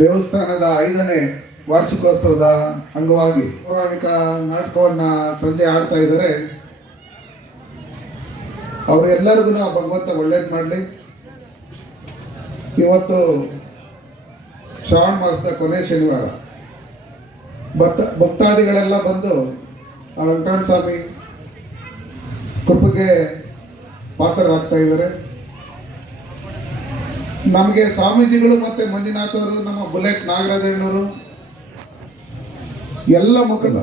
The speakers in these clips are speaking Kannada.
ದೇವಸ್ಥಾನದ 5ನೇ ವಾರ್ಷಿಕೋತ್ಸವದ ಅಂಗವಾಗಿ ಪೌರಾಣಿಕ ನಾಟಕವನ್ನ ಸಂಜೆ ಆಡ್ತಾ ಇದ್ದಾರೆ. ಅವರೆಲ್ಲರಿಗೂ ಭಗವಂತ ಒಳ್ಳೇದು ಮಾಡಲಿ. ಇವತ್ತು ಶ್ರಾವಣ ಮಾಸದ ಕೊನೆ ಶನಿವಾರ ಭಕ್ತಾದಿಗಳೆಲ್ಲ ಬಂದು ಆ ವೆಂಕಟರಮಣ ಸ್ವಾಮಿ ಕೃಪೆಗೆ ಪಾತ್ರರಾಗ್ತಾ ಇದ್ದಾರೆ. ನಮಗೆ ಸ್ವಾಮೀಜಿಗಳು ಮತ್ತೆ ಮಂಜುನಾಥ್ ಅವರು, ನಮ್ಮ ಬುಲೆಟ್ ನಾಗರಾಜಣ್ಣವರು ಎಲ್ಲ ಮುಖಂಡ.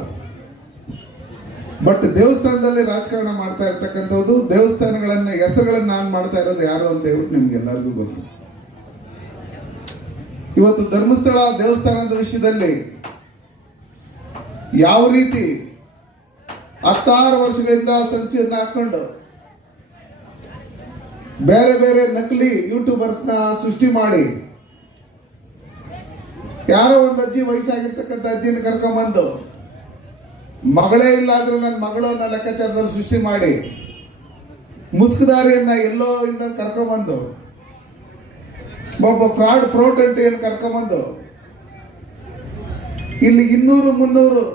ಬಟ್ ದೇವಸ್ಥಾನದಲ್ಲಿ ರಾಜಕಾರಣ ಮಾಡ್ತಾ ಇರ್ತಕ್ಕಂಥದ್ದು, ದೇವಸ್ಥಾನಗಳನ್ನ ಹೆಸರುಗಳನ್ನ ನಾನು ಮಾಡ್ತಾ ಇರೋದು ಯಾರು ಅಂತ ಹೇಳ್ಬಿಟ್ಟು ನಿಮ್ಗೆ ಎಲ್ಲರಿಗೂ ಗೊತ್ತು. ಇವತ್ತು ಧರ್ಮಸ್ಥಳ ದೇವಸ್ಥಾನದ ವಿಷಯದಲ್ಲಿ ಯಾವ ರೀತಿ 16 ವರ್ಷಗಳಿಂದ ಸಂಚಿಯನ್ನ ಹಾಕೊಂಡು ಬೇರೆ ಬೇರೆ ನಕಲಿ ಯೂಟ್ಯೂಬರ್ಸ್ನ ಸೃಷ್ಟಿ ಮಾಡಿ, ಯಾರೋ ಒಂದು ಅಜ್ಜಿ ವಯಸ್ಸಾಗಿರ್ತಕ್ಕಂಥ ಅಜ್ಜಿನ ಕರ್ಕೊಂಬಂದು ಮಗಳೇ ಇಲ್ಲ ಆದ್ರೂ ನನ್ನ ಮಗಳು ಅನ್ನೋ ಲೆಕ್ಕಾಚಾರದಲ್ಲಿ ಸೃಷ್ಟಿ ಮಾಡಿ, ಮುಸ್ಕುದಾರಿಯನ್ನ ಎಲ್ಲೋ ಇಂದ ಕರ್ಕೊಂಬಂದು, ಒಬ್ಬ ಫ್ರಾಡ್ ಏನು ಕರ್ಕೊಂಬಂದು ಇಲ್ಲಿ 200-300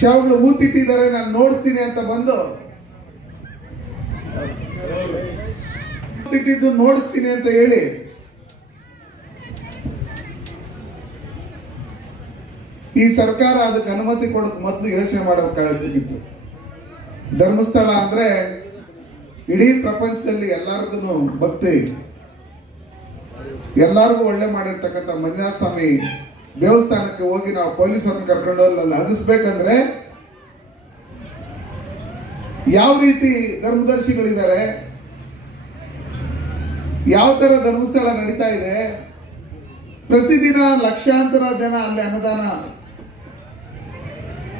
ಶವಗಳು ಊತಿಟ್ಟಿದ್ದಾರೆ, ನಾನು ನೋಡಿಸ್ತೀನಿ ಅಂತ ಬಂದು ಇಟ್ಟಿದ್ದು ನೋಡಿಸ್ತೀನಿ ಅಂತ ಹೇಳಿ ಈ ಸರ್ಕಾರ ಅದಕ್ಕೆ ಅನುಮತಿ ಕೊಡೋಕೆ ಮೊದಲು ಯೋಚನೆ ಮಾಡಬೇಕಾಗಿತ್ತು. ಧರ್ಮಸ್ಥಳ ಅಂದ್ರೆ ಇಡೀ ಪ್ರಪಂಚದಲ್ಲಿ ಎಲ್ಲರಿಗೂ ಭಕ್ತಿ, ಎಲ್ಲರಿಗೂ ಒಳ್ಳೆ ಮಾಡಿರ್ತಕ್ಕಂಥ ಮಂಜುನಾಥ ಸ್ವಾಮಿ ದೇವಸ್ಥಾನಕ್ಕೆ ಹೋಗಿ ನಾವು ಪೊಲೀಸರನ್ನು ಕರ್ಕೊಂಡು ಅಲ್ಲಿ ಅನಿಸ್ಬೇಕಂದ್ರೆ ಯಾವ ರೀತಿ ಧರ್ಮದರ್ಶಿಗಳಿದ್ದಾರೆ, ಯಾವ ತರ ಧರ್ಮಸ್ಥಳ ನಡೀತಾ ಇದೆ, ಪ್ರತಿದಿನ ಲಕ್ಷಾಂತರ ಜನ ಅಲ್ಲಿ ಅನ್ನದಾನ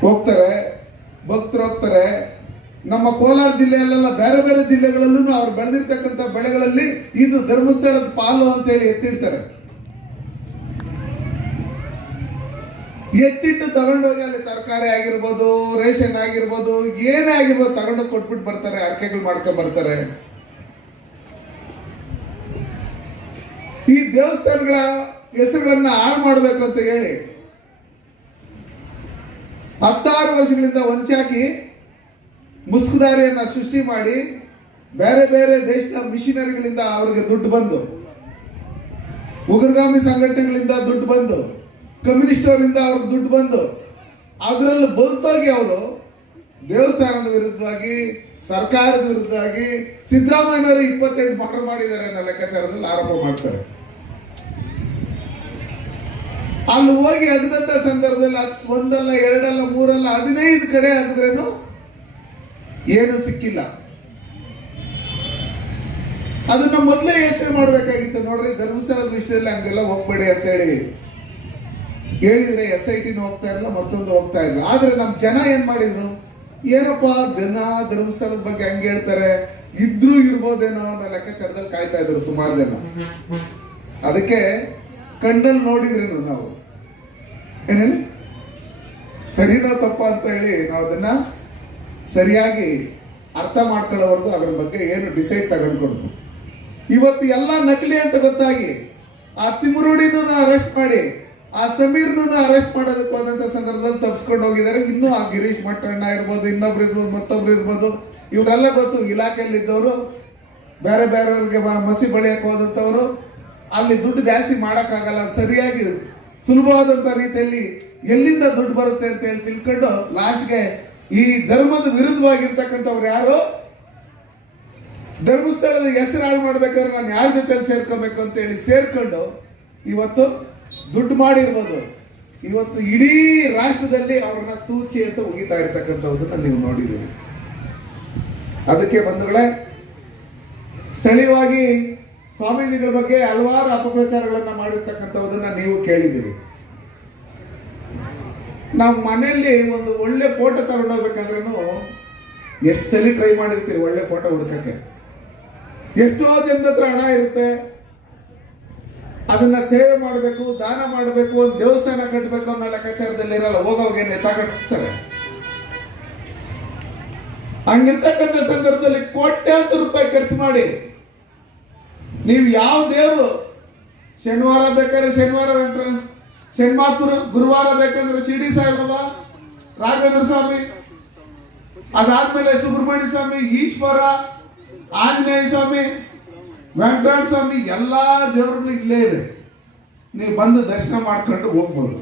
ಹೋಗ್ತಾರೆ, ಭಕ್ತರು ಹೋಗ್ತಾರೆ. ನಮ್ಮ ಕೋಲಾರ ಜಿಲ್ಲೆಯಲ್ಲೆಲ್ಲ ಬೇರೆ ಬೇರೆ ಜಿಲ್ಲೆಗಳಲ್ಲೂ ಅವ್ರು ಬೆಳೆದಿರ್ತಕ್ಕಂಥ ಬೆಳೆಗಳಲ್ಲಿ ಇದು ಧರ್ಮಸ್ಥಳದ ಪಾಲು ಅಂತೇಳಿ ಎತ್ತಿಡ್ತಾರೆ. ಎತ್ತಿಟ್ಟು ತಗೊಂಡೋಗಿ ಅಲ್ಲಿ ತರಕಾರಿ ಆಗಿರ್ಬೋದು, ರೇಷನ್ ಆಗಿರ್ಬೋದು, ಏನೇ ಆಗಿರ್ಬೋದು ತಗೊಂಡೋಗಿ ಕೊಟ್ಬಿಟ್ಟು ಬರ್ತಾರೆ, ಅರ್ಕೆಗಳು ಮಾಡ್ಕೊಂಡ್ ಬರ್ತಾರೆ. ಈ ದೇವಸ್ಥಾನಗಳ ಹೆಸರುಗಳನ್ನ ಹಾಳು ಮಾಡಬೇಕು ಅಂತ ಹೇಳಿ 16 ವರ್ಷಗಳಿಂದ ವಂಚಾಕಿ ಮುಸ್ಕುದಾರಿಯನ್ನ ಸೃಷ್ಟಿ ಮಾಡಿ, ಬೇರೆ ಬೇರೆ ದೇಶದ ಮಿಷನರಿಗಳಿಂದ ಅವರಿಗೆ ದುಡ್ಡು ಬಂದು, ಉಗ್ರಗಾಮಿ ಸಂಘಟನೆಗಳಿಂದ ದುಡ್ಡು ಬಂದು, ಕಮ್ಯುನಿಸ್ಟ್ ಅವರಿಂದ ಅವ್ರಿಗೆ ದುಡ್ಡು ಬಂದು, ಅದರಲ್ಲಿ ಬಲ್ತೋಗಿ ಅವರು ದೇವಸ್ಥಾನದ ವಿರುದ್ಧವಾಗಿ, ಸರ್ಕಾರದ ವಿರುದ್ಧವಾಗಿ ಸಿದ್ದರಾಮಯ್ಯನವರು 28 ಮರ್ಡರ್ ಮಾಡಿದ್ದಾರೆ ಅನ್ನೋ ಲೆಕ್ಕಾಚಾರದಲ್ಲಿ ಆರೋಪ ಮಾಡ್ತಾರೆ. ಅಲ್ಲಿ ಹೋಗಿ ಅಗದಂತ ಸಂದರ್ಭದಲ್ಲಿ 1 ಅಲ್ಲ 2 ಅಲ್ಲ 3 ಅಲ್ಲ 15 ಕಡೆ ಆಗಿದ್ರೇನು ಏನು ಸಿಕ್ಕಿಲ್ಲ. ಅದನ್ನ ಮೊದಲೇ ಯೋಚನೆ ಮಾಡಬೇಕಾಗಿತ್ತು. ನೋಡ್ರಿ, ಧರ್ಮಸ್ಥಳದ ವಿಷಯದಲ್ಲಿ ಹಂಗೆಲ್ಲ ಹೋಗ್ಬೇಡಿ ಅಂತ ಹೇಳಿ ಹೇಳಿದ್ರೆ SIT ಹೋಗ್ತಾ ಇರಲ್ಲ, ಮತ್ತೊಂದು ಹೋಗ್ತಾ ಇರಲ್ಲ. ಆದ್ರೆ ನಮ್ ಜನ ಏನ್ ಮಾಡಿದ್ರು, ಏನಪ್ಪ ದಿನ ಧರ್ಮಸ್ಥಳದ ಬಗ್ಗೆ ಹಂಗೆ ಹೇಳ್ತಾರೆ, ಇದ್ರೂ ಇರ್ಬೋದೇನೋ ಅನ್ನೋ ಲೆಕ್ಕಾಚಾರದಲ್ಲಿ ಕಾಯ್ತಾ ಇದ್ರು ಸುಮಾರು ಜನ. ಅದಕ್ಕೆ ಕಣ್ಣಲ್ಲಿ ನೋಡಿದ್ರೇನು ನಾವು ಏನೇನು ಸರಿನೋ ತಪ್ಪ ಅಂತ ಹೇಳಿ ನಾವು ಅದನ್ನ ಸರಿಯಾಗಿ ಅರ್ಥ ಮಾಡ್ಕೊಳ್ಳೋವರೆಗೂ ಅದ್ರ ಬಗ್ಗೆ ಏನು ಡಿಸೈಡ್ ತಗೊಂಡ್ಕೊಡ್ತು. ಇವತ್ತು ಎಲ್ಲ ನಕಲಿ ಅಂತ ಗೊತ್ತಾಗಿ ಆ ತಿಮುರುಡಿನೂ ಅರೆಸ್ಟ್ ಮಾಡಿ, ಆ ಸಮೀರ್ನೂ ಅರೆಸ್ಟ್ ಮಾಡೋದಕ್ಕೆ ಹೋದಂತ ಸಂದರ್ಭದಲ್ಲಿ ತಪ್ಪಿಸ್ಕೊಂಡು ಹೋಗಿದ್ದಾರೆ. ಇನ್ನೂ ಆ ಗಿರೀಶ್ ಮಟ್ಟಣ್ಣ ಇರ್ಬೋದು, ಇನ್ನೊಬ್ರು ಇರ್ಬೋದು, ಮತ್ತೊಬ್ರು ಇರ್ಬೋದು, ಇವರೆಲ್ಲ ಗೊತ್ತು. ಇಲಾಖೆಯಲ್ಲಿ ಇದ್ದವರು, ಬೇರೆ ಬೇರೆಯವ್ರಿಗೆ ಮಸಿ ಬಳಿಯಕ್ಕೆ ಹೋದಂಥವ್ರು, ಅಲ್ಲಿ ದುಡ್ಡು ಜಾಸ್ತಿ ಮಾಡೋಕ್ಕಾಗಲ್ಲ, ಸರಿಯಾಗಿ ಸುಲಭವಾದಂಥ ರೀತಿಯಲ್ಲಿ ಎಲ್ಲಿಂದ ದುಡ್ಡು ಬರುತ್ತೆ ಅಂತ ಹೇಳಿ ತಿಳ್ಕೊಂಡು ಲಾಸ್ಟ್ಗೆ ಈ ಧರ್ಮದ ವಿರುದ್ಧವಾಗಿರ್ತಕ್ಕಂಥವ್ರು ಯಾರು, ಧರ್ಮಸ್ಥಳದ ಹೆಸರು ಹಾಳು ಮಾಡ್ಬೇಕಾದ್ರೆ ನಾನು ಯಾರ ಜೊತೆಲಿ ಸೇರ್ಕೋಬೇಕು ಅಂತ ಹೇಳಿ ಸೇರ್ಕೊಂಡು ಇವತ್ತು ದುಡ್ಡು ಮಾಡಿರ್ಬೋದು. ಇವತ್ತು ಇಡೀ ರಾಷ್ಟ್ರದಲ್ಲಿ ಅವ್ರನ್ನ ತೂಚಿ ಅಂತ ಉಗಿತಾ ಇರ್ತಕ್ಕಂಥದ್ದನ್ನ ನೀವು ನೋಡಿದ್ದೀರಿ. ಅದಕ್ಕೆ ಬಂಧುಗಳೇ, ಸ್ಥಳೀಯವಾಗಿ ಸ್ವಾಮೀಜಿಗಳ ಬಗ್ಗೆ ಹಲವಾರು ಅಪಪ್ರಚಾರಗಳನ್ನ ಮಾಡಿರ್ತಕ್ಕಂಥದ್ದನ್ನ ನೀವು ಕೇಳಿದ್ದೀರಿ. ನಾವು ಮನೆಯಲ್ಲಿ ಒಂದು ಒಳ್ಳೆ ಫೋಟೋ ತಗೊಂಡೋಗ್ಬೇಕಾದ್ರೂ ಎಷ್ಟು ಸಲ ಟ್ರೈ ಮಾಡಿರ್ತೀರಿ ಒಳ್ಳೆ ಫೋಟೋ ಹುಡುಕಕ್ಕೆ. ಎಷ್ಟೋ ಜನದ ಹತ್ರ ಹಣ ಇರುತ್ತೆ, ಅದನ್ನ ಸೇವೆ ಮಾಡಬೇಕು, ದಾನ ಮಾಡಬೇಕು, ಒಂದು ದೇವಸ್ಥಾನ ಕಟ್ಟಬೇಕು ಅನ್ನೋ ಲೆಕ್ಕಾಚಾರದಲ್ಲಿ ಇರಲ್ಲ. ಹೋಗೋವಾಗ ಏನು ಎತ್ತಾಕಟ್ತಾರೆ. ಹಂಗಿರ್ತಕ್ಕಂಥ ಸಂದರ್ಭದಲ್ಲಿ ಕೋಟ್ಯಾಂತರ ರೂಪಾಯಿ ಖರ್ಚು ಮಾಡಿ ನೀವು ಯಾವ ದೇವರು ಶನಿವಾರ ಬೇಕಾದ್ರೆ ಶನಿವಾರ ಶನಿಮಾತ್ಮರು, ಗುರುವಾರ ಬೇಕಂದ್ರೆ ಶಿರ್ಡಿ ಸಾಯಿಬಾಬಾ, ರಾಘವೇಂದ್ರ ಸ್ವಾಮಿ, ಅದಾದ್ಮೇಲೆ ಸುಬ್ರಹ್ಮಣ್ಯ ಸ್ವಾಮಿ, ಈಶ್ವರ, ಆಂಜನೇಯ ಸ್ವಾಮಿ, ವೆಂಕಟರಮಣ ಸ್ವಾಮಿ, ಎಲ್ಲಾ ದೇವರುಗಳು ಇಲ್ಲೇ ಇದೆ. ನೀವು ಬಂದು ದರ್ಶನ ಮಾಡ್ಕೊಂಡು ಹೋಗ್ಬೋದು.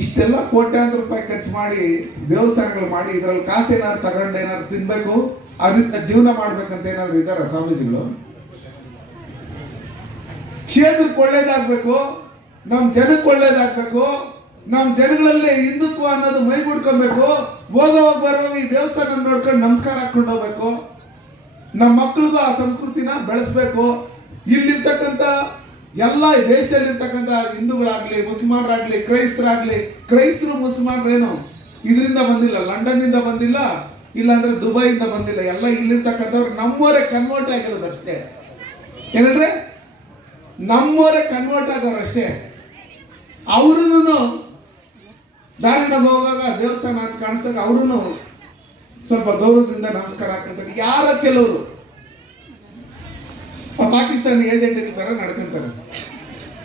ಇಷ್ಟೆಲ್ಲ ಕೋಟ್ಯಾಂತರ ರೂಪಾಯಿ ಖರ್ಚು ಮಾಡಿ ದೇವಸ್ಥಾನಗಳು ಮಾಡಿ ಇದ್ರಲ್ಲಿ ಕಾಸು ಏನಾದ್ರು ತಗೊಂಡು ಏನಾದ್ರು ತಿನ್ಬೇಕು, ಅದರಿಂದ ಜೀವನ ಮಾಡ್ಬೇಕಂತ ಏನಾದ್ರು ಇದ್ದಾರ ಸ್ವಾಮೀಜಿಗಳು? ಕ್ಷೇತ್ರಕ್ಕೆ ಒಳ್ಳೇದಾಗ್ಬೇಕು, ನಮ್ಮ ಜನಕ್ಕೆ ಒಳ್ಳೇದಾಗ್ಬೇಕು, ನಮ್ಮ ಜನಗಳಲ್ಲಿ ಹಿಂದುತ್ವ ಅನ್ನೋದು ಮೈಗೂಡ್ಕೊಬೇಕು. ಹೋಗೋವಾಗ ಬರುವಾಗ ಈ ದೇವಸ್ಥಾನ ನೋಡ್ಕೊಂಡು ನಮಸ್ಕಾರ ಹಾಕೊಂಡು ಹೋಗ್ಬೇಕು. ನಮ್ಮ ಮಕ್ಕಳಿಗೂ ಆ ಸಂಸ್ಕೃತಿನ ಬೆಳೆಸ್ಬೇಕು. ಇಲ್ಲಿರ್ತಕ್ಕಂಥ ಎಲ್ಲ ದೇಶದಲ್ಲಿರ್ತಕ್ಕಂಥ ಹಿಂದೂಗಳಾಗ್ಲಿ, ಮುಸಲ್ಮಾನರಾಗ್ಲಿ, ಕ್ರೈಸ್ತರಾಗ್ಲಿ, ಕ್ರೈಸ್ತರು ಮುಸಲ್ಮಾನರೇನು ಇದರಿಂದ ಬಂದಿಲ್ಲ, ಲಂಡನ್ನಿಂದ ಬಂದಿಲ್ಲ, ಇಲ್ಲಾಂದ್ರೆ ದುಬೈಯಿಂದ ಬಂದಿಲ್ಲ. ಎಲ್ಲ ಇಲ್ಲಿರ್ತಕ್ಕಂಥವ್ರು ನಮ್ಮವರೇ ಕನ್ವರ್ಟ್ ಆಗಿರೋದು ಅಷ್ಟೇ. ಏನಂದ್ರೆ ನಮ್ಮವರೇ ಕನ್ವರ್ಟ್ ಆಗೋರು ಅಷ್ಟೇ. ಅವ್ರೂ ದಾರಿನಾಗ ಹೋಗುವಾಗ ದೇವಸ್ಥಾನ ಅಂತ ಕಾಣಿಸ್ದಾಗ ಅವ್ರೂ ಸ್ವಲ್ಪ ಗೌರವದಿಂದ ನಮಸ್ಕಾರ ಹಾಕಂತಾರೆ. ಯಾರ ಕೆಲವರು ಪಾಕಿಸ್ತಾನಿ ಏಜೆಂಟ್ ತರ ನಡ್ಕೊಂತಾರೆ.